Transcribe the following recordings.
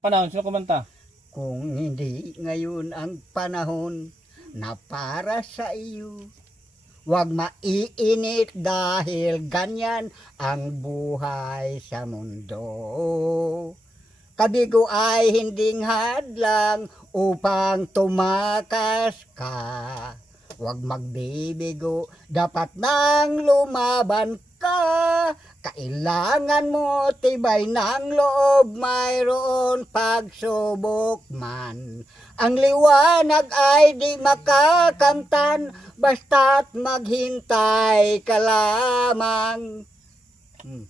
panahon? Sino kumanta? Kung hindi ngayon ang panahon na para sa iyo, huwag maiinit dahil ganyan ang buhay sa mundo. Kabigo ay hinding hadlang upang tumakas ka. Huwag magbibigo, dapat nang lumaban ka. Kailangan mo tibay ng loob, mayroon pagsubok man. Ang liwanag ay di makakamtan, basta't maghintay ka lamang.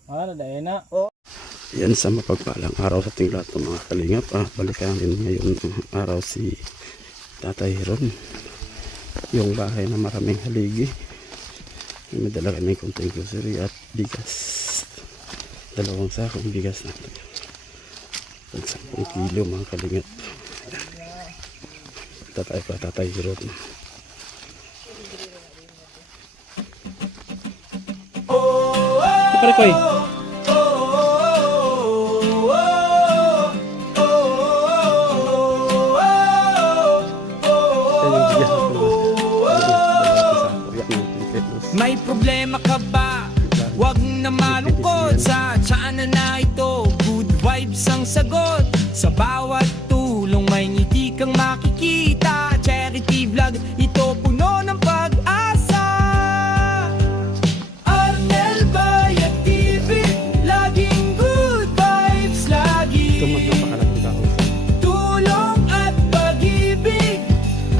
Ano, dahil na. Yan sa mapagpalang araw sa ating lahat ng mga kalingap. Balikan din ngayon ang araw si Tatay Ron. Yung bahay na maraming haligi. May dala kami konting grocery at bigas. 2 sakong bigas na. 10 kilo mga kalingap. Tatay Ron. Pare koy. May problema ka ba? Huwag na malungkot. Sa tsana na ito, good vibes ang sagot. Sa bawat tulong may ngiti kang makikita. Charity vlog, ito puno ng pag-asa. Arnel Bayat TV, laging good vibes, lagi tulong at pag-ibig,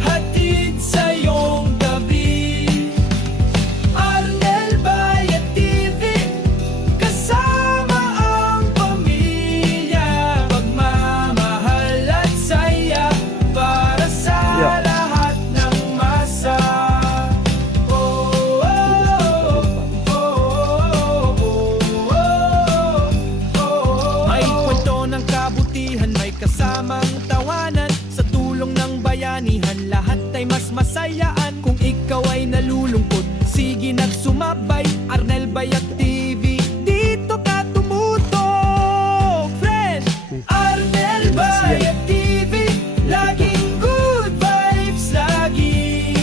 hatid sa iyong gabi. Arnel Bayat TV, kasama ang pamilya, pagmamahal at saya para sa lahat ng masa. Oh, oh, oh, oh, oh, oh. May kwento ng kabutihan, may kasamang tawanan. Sa tulong ng bayanihan, lahat ay mas masayaan. Kung ikaw ay nalulungkot, sige na't sumabay. Arnel Bayat TV, dito ka tumutok, friend. Arnel Bayat TV, laging good vibes, lagi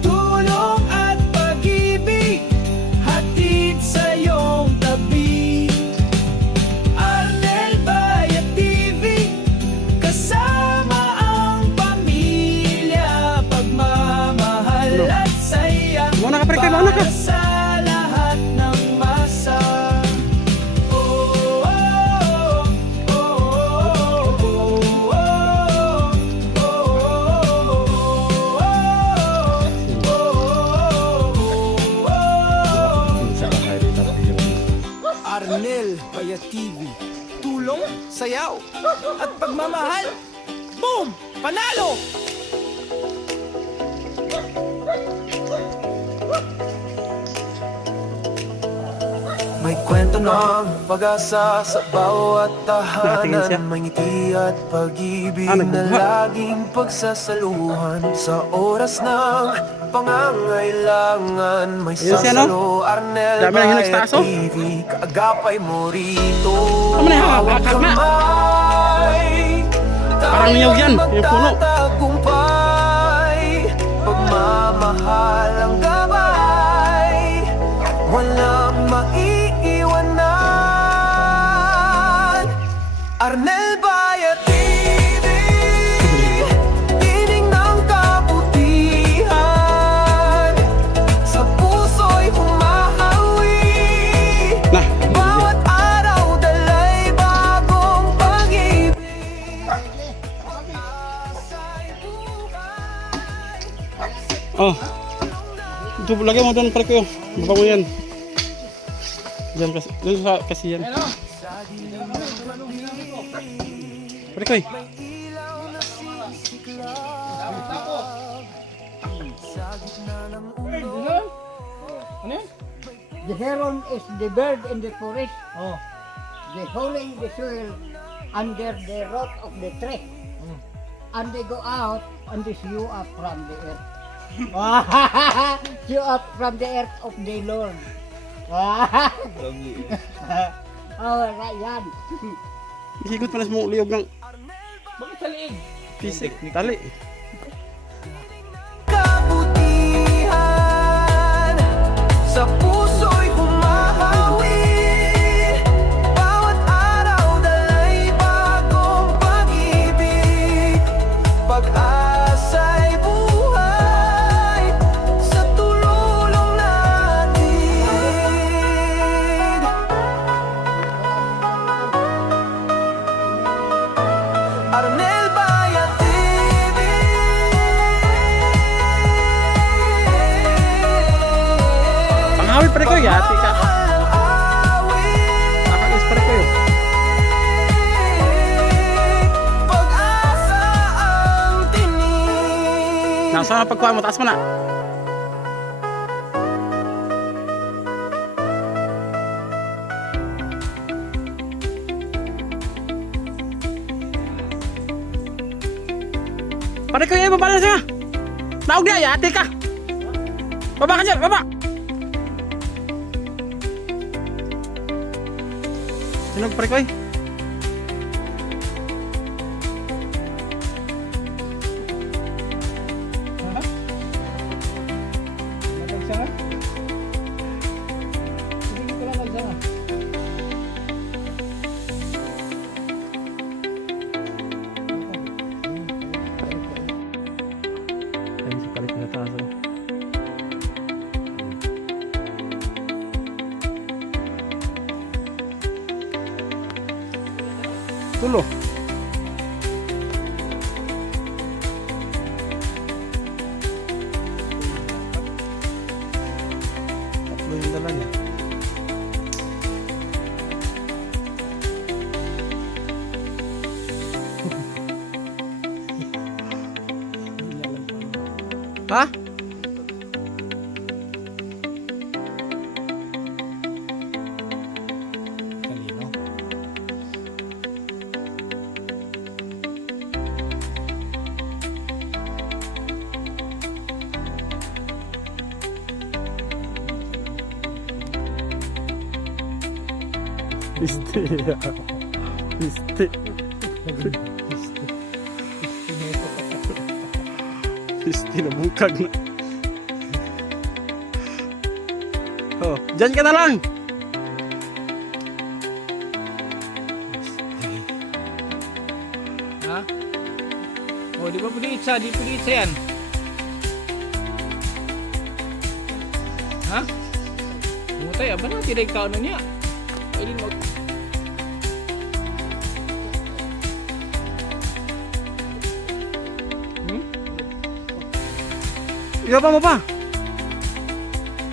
tulong at pag-ibig, hatid sa iyong tabi. Arnel Bayat TV, kasama ang pamilya, pagmamahal at saya para sa lahat ng masa. Oh, oh, oh, oh, oh, Arnel Bayat TV, tulong, sayaw at pagmamahal. Boom! Panalo! May kwento ng pag-asa sa bawat tahanan. May ngiti at pag-ibig na laging pagsasaluhan. Sa oras ng pangangailangan, may sasalo. Arnel Bayat TV, kaagapay mo rito. Hawak kamay, Parang niyog yan, yung puno. magtatagumpay. Pagmamahal ang gabay, walang maiiwanan. Arnel Bayat TV, tinig ng kabutihan, sa puso'y humahawi. Nah, Bawat araw dalay bagong pag-ibig. Pag-asa'y buhay. oh. Ito, lagyan mo doon pare ko. Baba mo yan. Diyan kasi, doon kasi yan. Pare ko. Ano yan? The heron is the bird in the forest, Oh. the holding the soil under the root of the tree. And they go out and they spew up from the earth. Spew up from the earth of the Lord. Oh, right yan. Higot pa na sa mong liyog ng Bakit sa liig? pisik. Tali. kabutihan sa puso'y humahawi. Bawat araw dala'y bagong pag-ibig. Pag-asa'y buhay sa tululong natin. Arnel Bayan TV. Pangawit pa rin ko, yati ka. Nakakis pa rin ko yun. Pag-asa ang tinig. Nasa na pagkuha mo, taas mo na. Pare ko yung baba na siya. Naog niya, yati ka. Baba ka dyan, baba. Sinog pare ko eh. Ha? Nagsaga? Hindi ko lang nagsaga. Ayun sa palit na taso. Tulo. Tatlo yung dala niya. Ha? Kanino? Piste. Piste. Piste na bungkag na. Oh, dyan ka na lang. Ha? Oh, di ba pwede itsa? Di pwede itsa yan. Ha? Pumutay, aba na, tiray ka ano niya. Pwede mo. Hmm? Ibaba mo pa.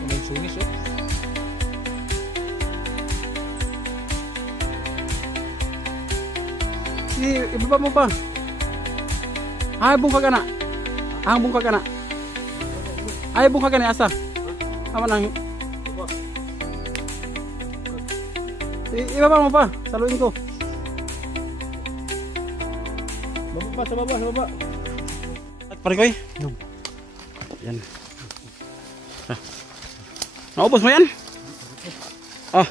May sunis oh. Sige, ibaba mo pa. Ay, bungkag ka na. Ang bungkag ka na. Ay, bungkag ka na, asa. Tama nang. Ibaba mo pa. Saluin ko. Baba pa, sa baba, sa baba. At pare ko eh. Yan. Ah. Naubos mo yan? Ah.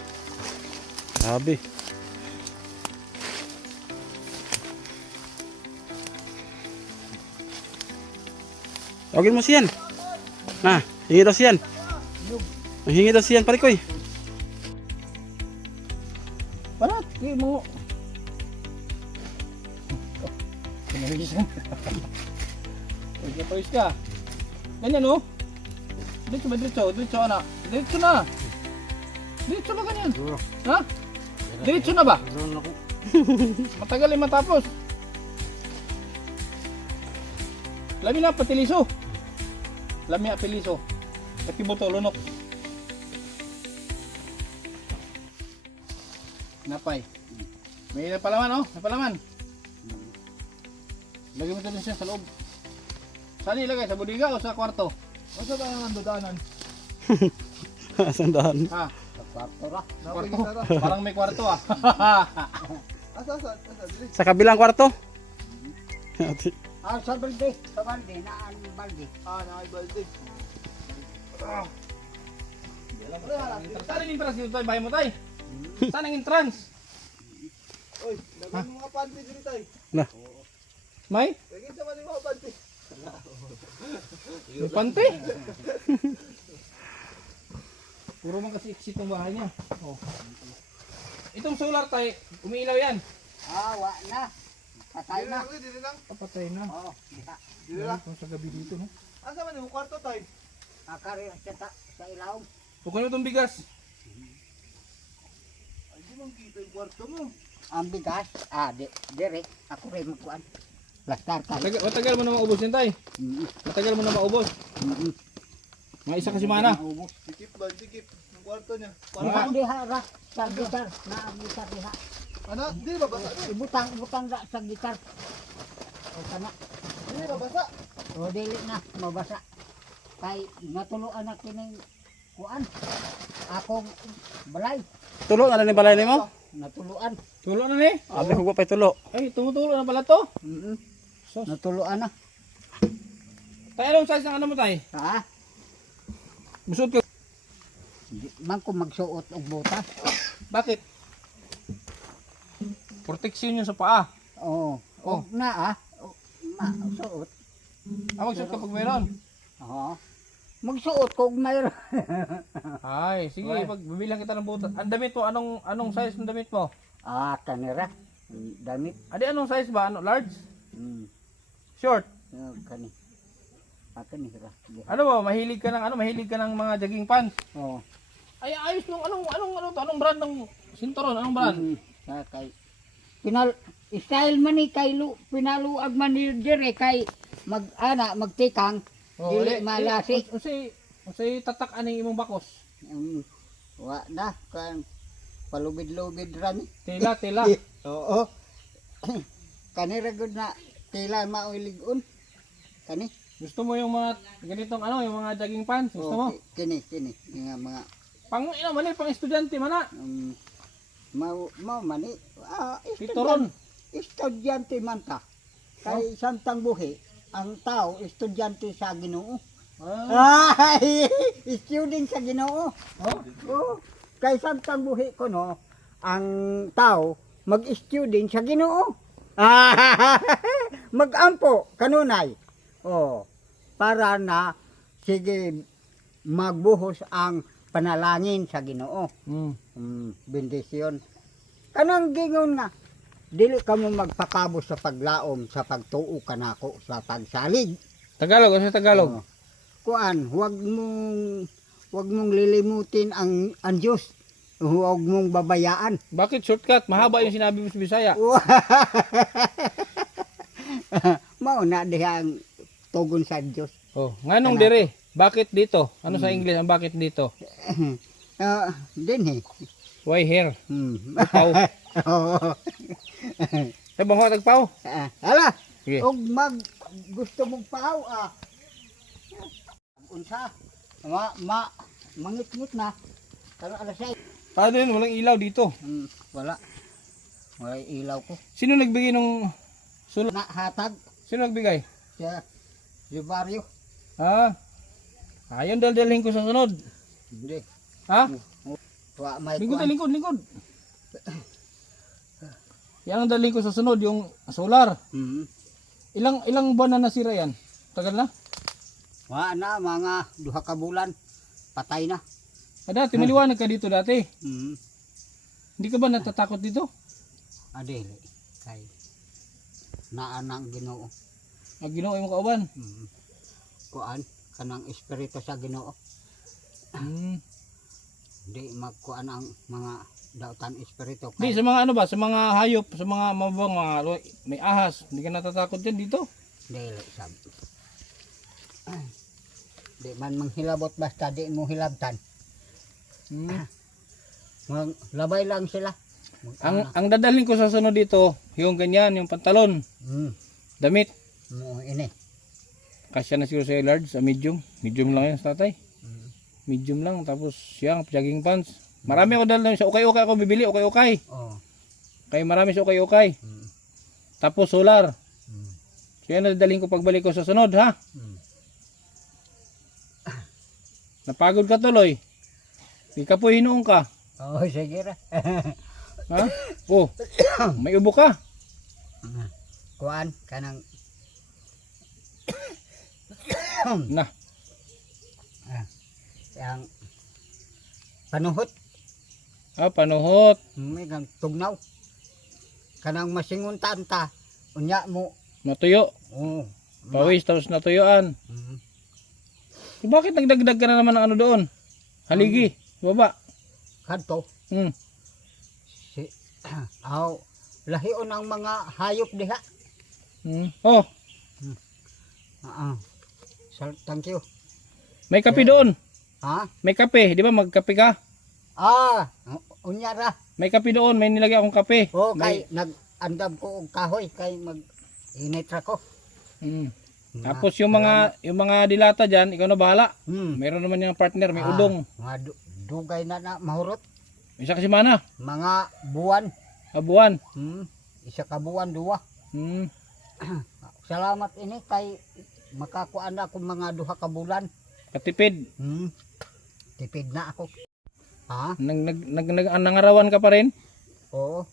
Sabi. Tawagin mo siyan. Na, hingi daw siyan. Hingi daw siyan pare ko eh. Parat, di mo. Pinarisan. Pwede na pawis ka. Ganyan oh. Diretso ba, diretso? Diretso na. Diretso na. Diretso ba ganyan? Ha? Diretso na ba? Matagal yung matapos. Lami na patiliso. Lami na patiliso. Pati buto, lunok. Napay. May napalaman oh, napalaman. Lagyan mo ito din siya sa loob. Saan ilagay? Sa budiga o sa kwarto? O sa daanan? Sandaan. Ha? Sa kwarto ra. Kwarto? Parang may kwarto ah. Sa kabilang kwarto. Sa balde. Sa balde. Naan balde. Naan balde. Saan ang entrance dito tayo? Bahay mo tayo? Saan ang entrance? Oy, dagan mga panty diri tay. Na. May? Lagi sa man mga panty. May pante. Puro man kasi exit ng bahay niya. Oh. Itong solar tayo, umiilaw yan. Wa na. Patay na. Dili lang. Papatay na. Oh, diha. Dili lang. Kung sa gabi dito, no? Asa man yung kwarto tay? Akarir sa ilaw. Kukunin mo itong bigas. Ay, di man kita yung kwarto mo. Ang bigas, dire, ako rin magkuhan. Lastar ka. Matagal mo na maubos yan tayo. Matagal mo na maubos. Mga isa kasi mana. Sikip ba? Sikip. Yung kwarto niya. Diha, Kwarto. diha, ra, sa gitar, na ang gitar diha. Ano? Di ba basa? Ibutang ra sa gitar. O kana, Di ba basa? o dili na, mabasa. Kay natuluan na kining kuan. Akong balay, Tulo na ni balay nimo? natuluan. Tulo na ni. Abi ko pa tulo. Ay, tumutulo na pala to. Sos. Natuluan na. Tayo, anong size ng ano mo tayo? Ha? Busot ka. Di man ko magsuot og butas. Bakit? Protection yun sa paa. Oo. Oh. Og na suot. Magsuot ka pag mayroon. Oo. Magsuot kung mayroon. Ay, sige, pag bibilang kita ng butas. Ang damit mo, anong size ng damit mo? Kanira. Damit. Adi, anong size ba? Ano, large? Short? Kani. Kanira. Ano ba, mahilig ka ng mga jogging pants? Oo. Ay, ayos nung, anong brand ng sinturon? Anong brand? Kay style man ni kay pinaluag man ni dire kay magtikang dili malasi. Usay tatak aning imong bakos. Wa na kan palubid-lubid rami. Tela. Oo. Kanira gud na tila mauligon. Kani. Gusto mo yung mga ganitong yung mga jogging pants? Gusto mo? Kini nga mga Pang pang estudyante man na. mau mani Titoron. estudyante man ta. Kay santang buhi ang tao estudyante sa Ginoo. Ay, student sa Ginoo. Oh, kay santang buhi ko no, ang tao mag-student sa Ginoo. Magampo kanunay. Oh, para na sige magbuhos ang panalangin sa Ginoo. Bendisyon. Kanang gingon nga dili ka mo magpakabos sa paglaom sa pagtuo kanako sa pagsalig. Tagalog, ano sa Tagalog? Oh. Kuan, huwag mong lilimutin ang Diyos. Huwag mong babayaan. Bakit shortcut? Mahaba yung sinabi mo sa Bisaya. Mao na diha ang tugon sa Diyos. Oh, nganong dire? Bakit dito? Ano sa English ang bakit dito? Din Why here? Pau. Sa bangko tagpaw? Hala. Sige. Og gusto mong paaw unsa? Mangit-ngit na. Pero alas ay. Paano yun? Walang ilaw dito. Wala. Wala ilaw ko. Sino nagbigay ng sulat? Hatag Sino nagbigay? sa baryo. Ayun dalhin ko sa sunod. Hindi. Ha? Wa may Lingkod. Yan ang dalhin ko sa sunod, yung solar. Ilang buwan na nasira yan? Tagal na? Wa na mga 2 ka bulan patay na. Dati, maliwanag ka dito dati. Mm. Hindi ka ba natatakot dito? Adili kay naanang Ginoo. Ginoo yung kauban. Kuan kanang espiritu sa Ginoo. Di magkuan ang mga dautan espiritu. Di, sa mga sa mga hayop, sa mga mabang, may ahas, hindi ka natatakot din dito? Dili sab. Di man manghilabot basta di mo hilabtan. Labay lang sila. Ang dadalhin ko sa sunod dito, yung ganyan, yung pantalon, damit. Mo ini. Kasya na siguro sa large, sa medium. Medium lang yan sa tatay. Medium lang, tapos siyang jogging pants. Marami ako dahil sa ukay-ukay ako bibili, ukay-ukay. Kaya marami sa ukay-ukay. Tapos solar. Kaya nadalhin ko pagbalik ko sa sunod, ha? Napagod ka tuloy. Di ka po hinuong ka. Sige ra. Ha? Oh, may ubo ka. Kuan kanang Na, yang panuhot panuhot. may kang tugnaw kanang masinguntan ta unya mo Natuyo. oh Pawis, tapos natuyuan. Mm. Bakit nagdagdag ka na naman ng ano doon? Haligi, baba. Kadto Hmm. si aw lahion ang mga hayop diha. Oh, Thank you. may kape doon. Ha? May kape, di ba magkape ka? Unya ra. May kape doon, may nilagay akong kape. O May- kay nag-andam ko og kahoy kay mag-initra ko. Tapos yung mga dilata diyan, ikaw na bahala. Meron naman yung partner, may udong. Mga dugay na mahurot. Isa kasi mana, Mga buwan. abuan. Isa ka buwan, duwa. Salamat ini kay makakuan na ako mga duha ka bulan. Katipid. Tipid na ako. Ha? Nangarawan ka pa rin? Oo.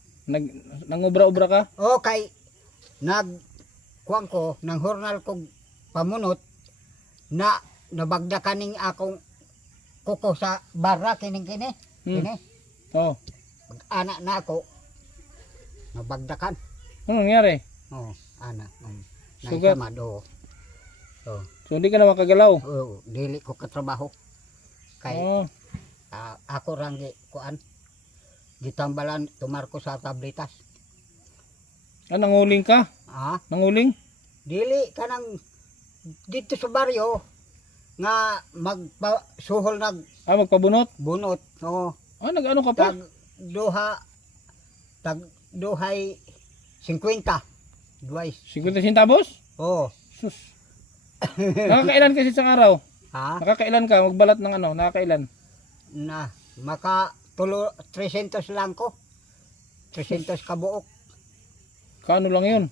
Nangubra-ubra ka? O kay kuan ko nang hurnal kog pamunot na nabagda kaning akong kuko sa bara kining kini. Kini. Oh. Anak na ako. Nabagdakan. Ano nangyari? Oh, anak. Sugat? Naisamado. Oh. So hindi ka na makagalaw? Oo, dili ko katrabaho. Kay Oh. ako rang kuan gitambalan tumar ko sa tablitas. Nanguling ka? Nanguling? Dili kanang dito sa baryo nga magsuhol Magpabunot? bunot. Oo. Nag-ano ka pa? Duhay 50. Duhay. 50 centavos? Oo. Sus. Nakakailan kasi sa araw? Ha? Nakakailan ka? Magbalat ng ano? Nakakailan? Na maka 300 lang ko. 300 ka buok. Kano lang yun?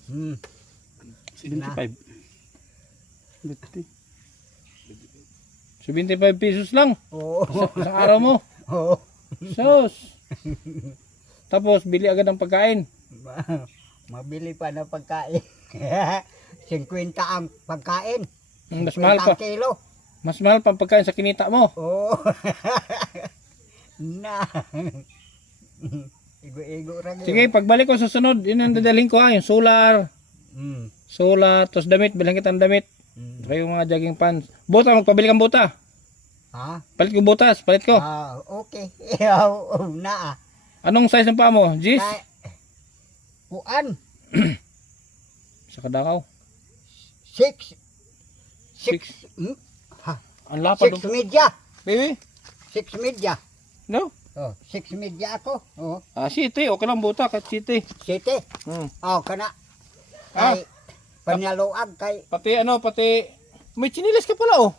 75. 75 pesos lang. Oo. Isang araw mo. Oo. Sus. Tapos bili agad ng pagkain. Mabili pa ng pagkain. 50 ang pagkain. Mas mahal pa. 50 kilo. Mas mahal pa ang pagkain sa kinita mo. Oo. Na. Igo-igo ra. Sige, pagbalik ko sa sunod, yun ang dadalhin ko yung solar. Solar, tapos damit, bilhan kita ng damit. Saka yung mga jogging pants. Buta, magpabili kang buta. Ha? Palit ko butas, palit ko. Okay. Na. Anong size ng paa mo? Gis? Kuan. Sa kadakaw. 6. Ang lapad. 6 media. Baby? 6 media. No? 6 media ako. Oh. City. Okay lang buta, kahit city. City. Kana. Kay panyaluag kay. Pati may chinilas ka pala oh.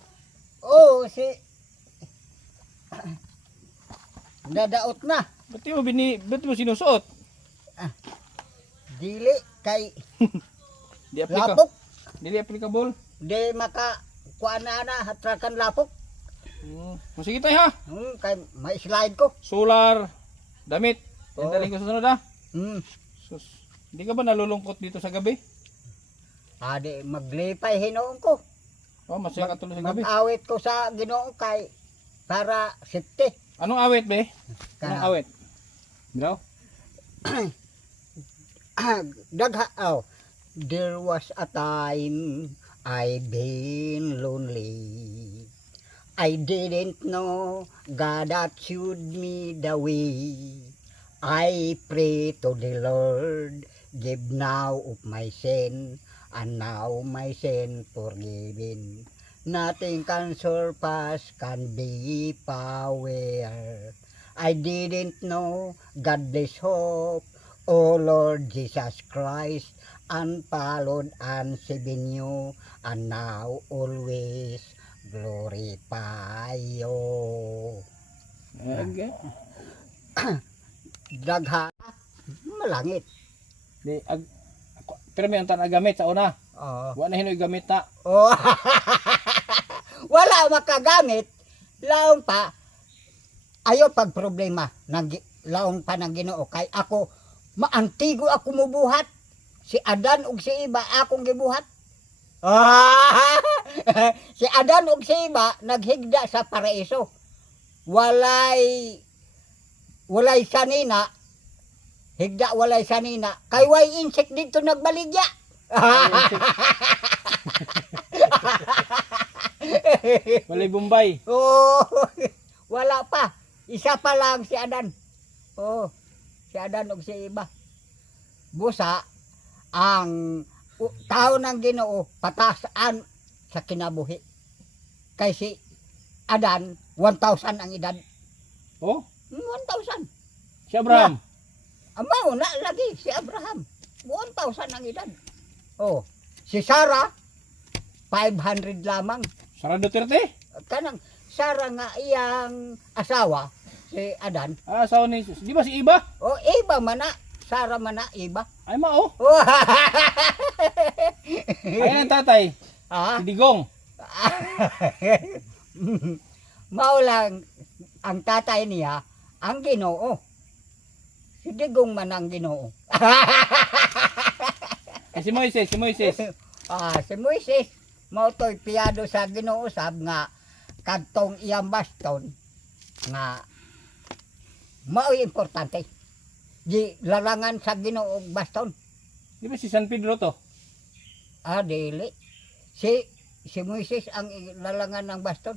Nadaot na. Ba't mo sinusuot? Dili kay Di lapok. Dili applicable. Di maka kuan na hatrakan lapok. Sige tayo ha. Kay may slide ko. Solar, damit. Dadalhin ko sa sunod ha. Sus. Hindi ka ba nalulungkot dito sa gabi? Adi maglipay hinoon ko. Masaya ka tuloy sa gabi. Mag-awit ko sa Ginoo kay para safety. Anong awit be? Anong awit? Daw? There was a time I've been lonely. I didn't know God that showed me the way. I pray to the Lord, give now of my sin, and now my sin forgiven. Nothing can surpass, can be power. I didn't know godless hope, oh Lord Jesus Christ, unfollowed and saving you, and now always glorify you. Okay. Dagha, malangit. Pero may antan na gamit sa una. Wala na hinoy gamit ta. Oh. Wala makagamit, laon pa, ayaw pag problema, laong panang Ginoo kay ako maantigo ako mubuhat. Si Adan ug si Iba akong gibuhat. Si Adan ug si Iba naghigda sa paraiso. Walay sanina. Higda walay sanina. Kay way insect dito nagbaligya. Walay Bombay. Oh, wala pa. Isa pa lang si Adan. Oh, si Adan ug si Iba. Busa ang tao ng Ginoo patasaan sa kinabuhi. Kay si Adan 1,000 ang edad. Oh, 1,000. si Abraham. Amaw na lagi si Abraham. 1,000 ang edad. Oh, si Sarah 500 lamang. Sara Duterte. Kanang Sarah nga iyang asawa si Adan. Ah, asawa ni Jesus. Di ba si Iba? O Iba man na, Sarah man na Iba. Ay mao. Oh. Ay ang tatay. Ah, Si Digong. mao lang ang tatay niya ang Ginoo. Si Digong man ang Ginoo. Ay si Moises, si Moises. Si Moises mao toy piyado sa Ginoo sab nga kadtong iyang baston nga mao importante. Di larangan sa Ginoo og baston. Di ba si San Pedro to? Dili. Si Moises ang lalangan ng baston.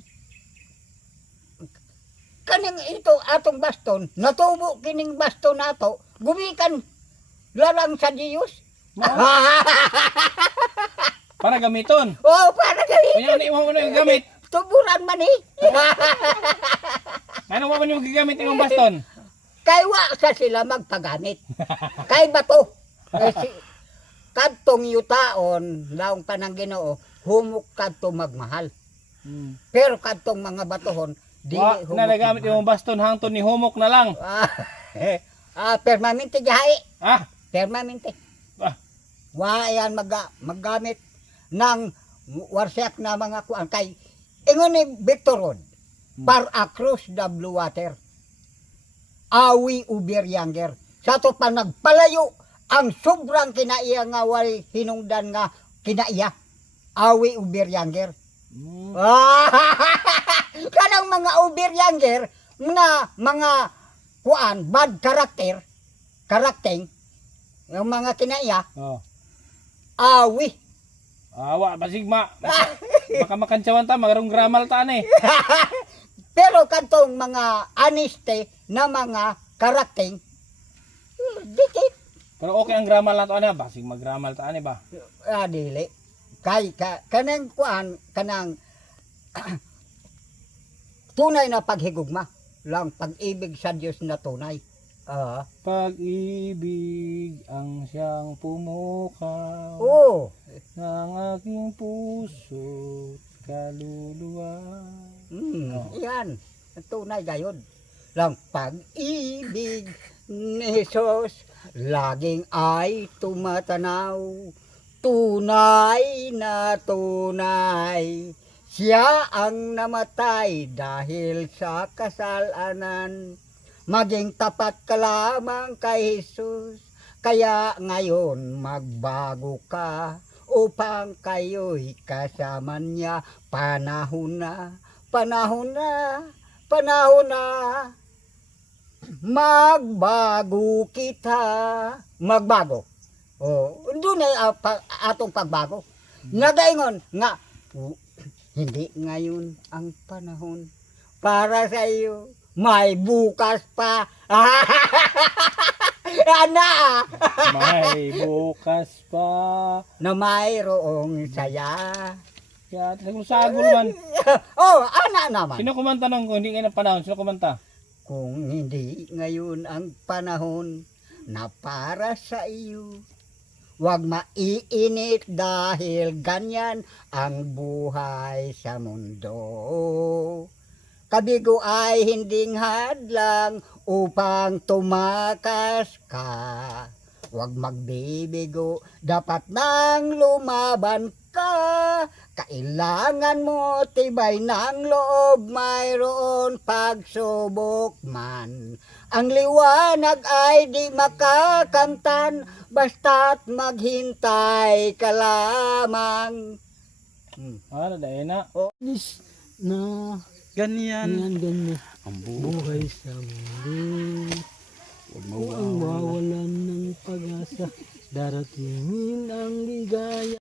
Kaning ito atong baston, natubo kining baston nato, gumikan larang sa Diyos. Para gamiton. Oh, para gali. Kanya ni mo yung gamit. Tuburan man eh. Ano mo yung gigamit yung baston? Kay wa sa sila magpagamit. Kay bato. Kasi kadtong yutaon, laong panang Ginoo, humuk kadto magmahal. Pero kadtong mga batohon, dili Wa humuk. na nagamit yung baston hangtod ni humok na lang. Permanente jahay. Ah, Permanente. ah. Wa yan maggamit ng warsak na mga kuan kay ingon ni Victor Rod. Par across the blue water. Awi uber younger. Sa to pa nagpalayo ang sobrang kinaiya nga way hinungdan nga kinaiya. Awi uber younger. Kanang mga uber younger na mga kuan bad karakter yung mga kinaiya Oh. awi. Awa basigma. Baka makantsawan ta magarong gramal ta ani. Pero kadtong mga honeste na mga karakter dikit Pero okay ang gramal na to ani, basig maggramal ta ani ba? dili kay kanang kuan kanang tunay na paghigugma lang pag-ibig sa Dios na tunay. Pag-ibig ang siyang pumukaw Oh, ng aking puso't kaluluwa. yan. Ang tunay gayon. Lang pag-ibig ni Jesus laging ay tumatanaw. Tunay na tunay. Siya ang namatay dahil sa kasalanan. Maging tapat ka lamang kay Jesus. Kaya ngayon magbago ka upang kayo'y kasama niya. Panahon na, panahon na, panahon na. Magbago kita. Magbago. Oh, doon ay atong pagbago. Nagaingon nga, hindi ngayon ang panahon para sa iyo. May bukas pa. Ana. May bukas pa. Na mayroong saya. Kaya sagol man. Oh, ana naman. Sino kumanta nung kung hindi ngayon ang panahon? Sino kumanta? Kung hindi ngayon ang panahon na para sa iyo, huwag maiinit dahil ganyan ang buhay sa mundo. Kabigo ay hinding hadlang upang tumakas ka. Huwag magbibigo, dapat nang lumaban ka. Kailangan mo tibay ng loob, mayroon pagsubok man. Ang liwanag ay di makakamtan, basta't maghintay ka lamang. Ano, dahil na. Na Ganyan. ganyan Ang buhay. buhay sa mundo. Huwag Kung ang mawalan ng pag-asa, daratingin ang ligaya.